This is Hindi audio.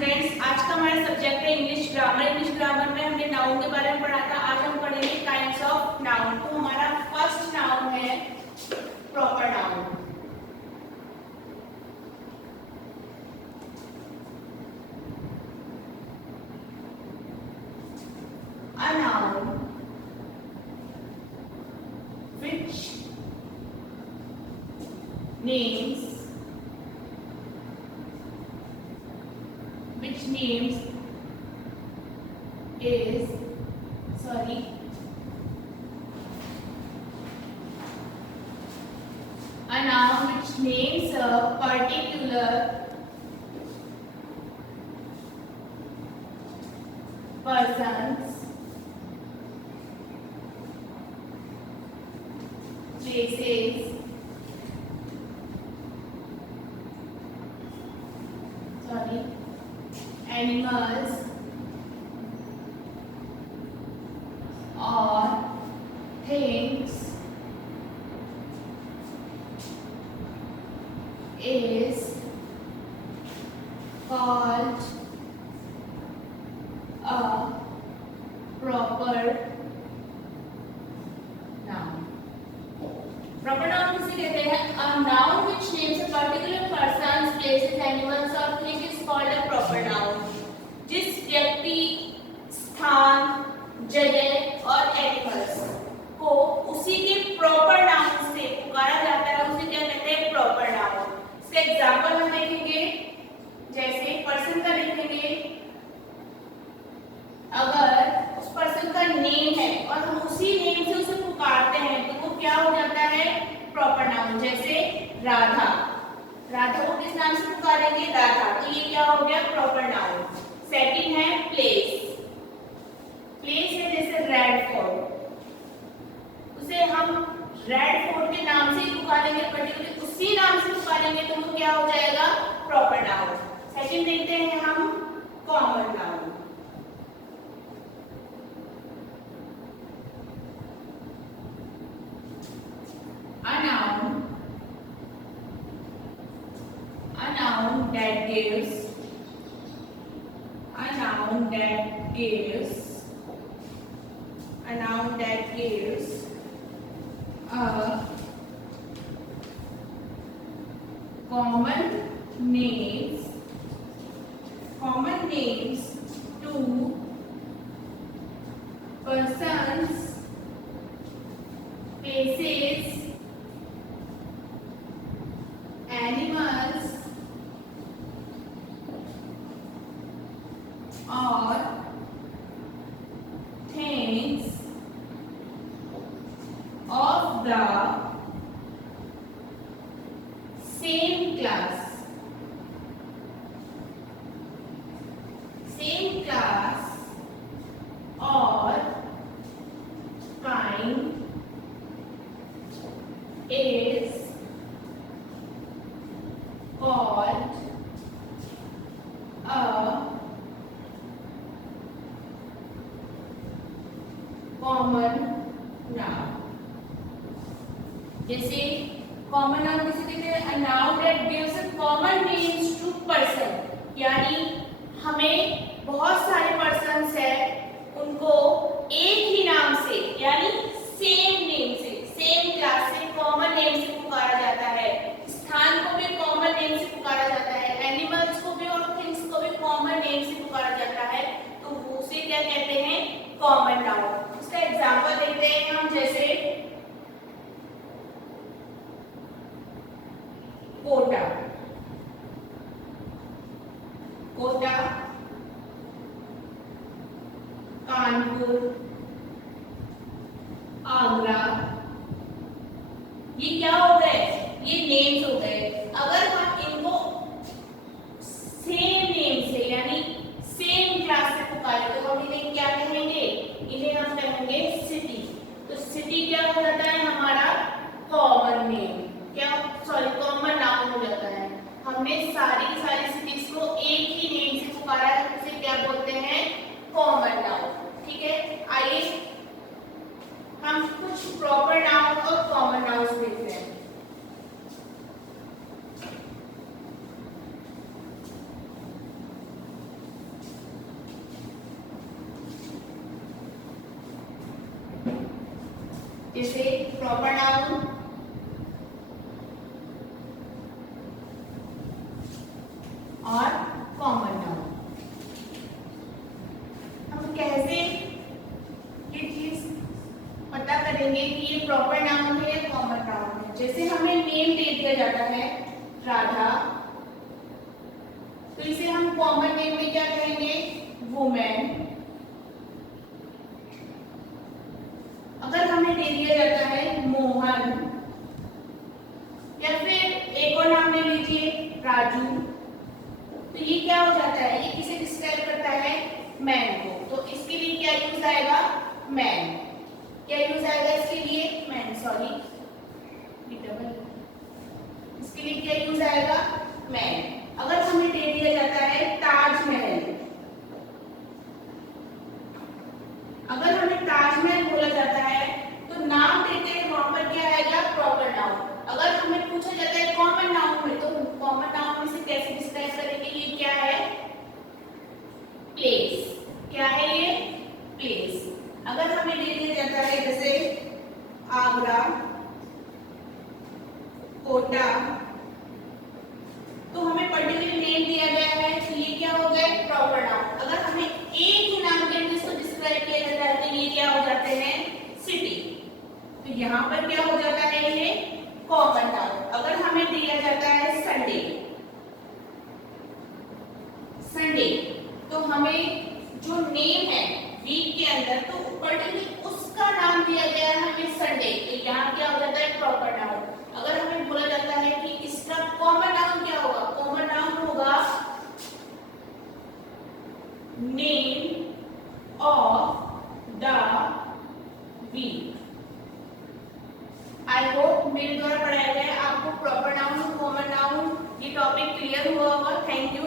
स्टूडेंट्स, आज का हमारा सब्जेक्ट है इंग्लिश ग्रामर। इंग्लिश ग्रामर में हमने नाउन के बारे में पढ़ा था। आज हम पढ़ेंगे काइंड्स ऑफ नाउन। तो हमारा फर्स्ट नाउन है proper noun. A noun which names is a noun which names a particular persons, places, animals or things is called a proper noun. Proper noun किसे कहते हैं? A noun which names a particular persons, places, animals or thing is called a proper noun. जिस व्यक्ति, स्थान, जगह और एनिमल्स को उसी के प्रॉपर नाउन से पुकारा जाता है, उसे क्या कहते हैं? Proper noun. इसका एग्जांपल हम देखेंगे, जैसे पर्सन का देखेंगे। अगर उस पर्सन का नेम है और हम उसी नेम से उसे पुकारते हैं तो वो क्या हो जाता है? Proper noun. जैसे राधा, राधा को किस नाम से पुकारेंगे? राधा। तो ये क्या हो गया? Proper noun. सेकंड है प्लेस। प्लेस है जैसे रेड फोर्ट, उसे हम रेड फोर्ट के नाम से ही पुकारेंगे, पर्टिकुलर उसी नाम से पुकारेंगे तो वो क्या हो जाएगा? Proper noun. सेकंड देखते हैं हम common noun. A noun that gives a common names to persons, places, animals or things of the same class or kind is called a common noun। जैसे कॉमन नाउन किसे कहते हैं? A noun that gives a common names to person, यानी हमें बहुत सारे पर्सन्स है, उनको एक ही नाम से यानी सेम नेम से, सेम क्लास से, कॉमन नेम से पुकारा जाता है। स्थान को भी कॉमन नेम से पुकारा जाता है, एनिमल्स को भी और थिंग्स को भी कॉमन नेम से पुकारा जाता है, तो उसे क्या कहते हैं? Common noun. उसका एग्जांपल देखते हैं हम, जैसे कोटा, कोटा, कानपुर, आगरा, ये क्या हो गए? ये नेम्स हो गए। अगर हम इनको सेम नेम से यानी सेम क्लास से पुकारे तो हम इन्हें क्या कहेंगे? इन्हें हम कहेंगे सिटी। तो सिटी क्या हो जाता है? हमारा कॉमन नेम, कॉमन नाउन हो जाता है। हमने सारी सिटीज को एक ही नेम से पुकारा है, उसे क्या बोलते हैं? Common noun. ठीक है, आइए हम कुछ प्रॉपर नाउन और कॉमन नाउन्स देखते हैं। जैसे प्रॉपर नाउन और कॉमन नाउन। हम कैसे ये चीज पता करेंगे कि ये प्रॉपर नाउन है या कॉमन नाउन है? जैसे हमें नेम दे दिया जाता है राधा, तो इसे हम कॉमन नेम में क्या कहेंगे? वुमेन। अगर हमें दे दिया जाता है मोहन, या फिर एक और नाम ले लीजिए राजू, तो ये क्या हो जाता है? ये किसे डिस्क्राइब करता है? मैन को। तो इसके लिए क्या यूज आएगा? मैन। क्या यूज आएगा इसके लिए? मैन, सॉरी, इसके लिए क्या यूज आएगा? मैन। अगर हमें दे दिया जाता है ताजमहल, अगर हमें ताजमहल बोला जाता है तो नाम देते हैं वहां पर क्या आएगा? Proper noun. अगर हमें पूछा जाता है कॉमन नाउन में, तो कॉमन नाउन में से कैसे डिस्क्राइब करेंगे? ये क्या है? प्लेस। क्या है ये? प्लेस। अगर हमें दे दिया जाता है जैसे आगरा, कोटा, तो हमें पर्टिकुलर नेम दिया गया है, तो ये क्या हो गए? Proper noun. अगर हमें एक ही नाम के अंदर इसको डिस्क्राइब किया जाता है तो ये क्या हो जाते हैं? सिटी। तो यहाँ पर क्या हो जाता है? ये कॉमन नाउन। अगर हमें दिया जाता है संडे, संडे, तो हमें जो नेम है वीक के अंदर, तो पर्टिकुलर उसका नाम दिया गया है हमें संडे, तो यहाँ क्या हो जाता है? Proper noun. अगर हमें बोला जाता है कि इसका कॉमन नाउन क्या होगा? कॉमन नाउन होगा name of the week. I hope मेरे द्वारा पढ़ाया गया आपको प्रॉपर नाउन, कॉमन नाउन, ये टॉपिक क्लियर हुआ होगा। Thank you.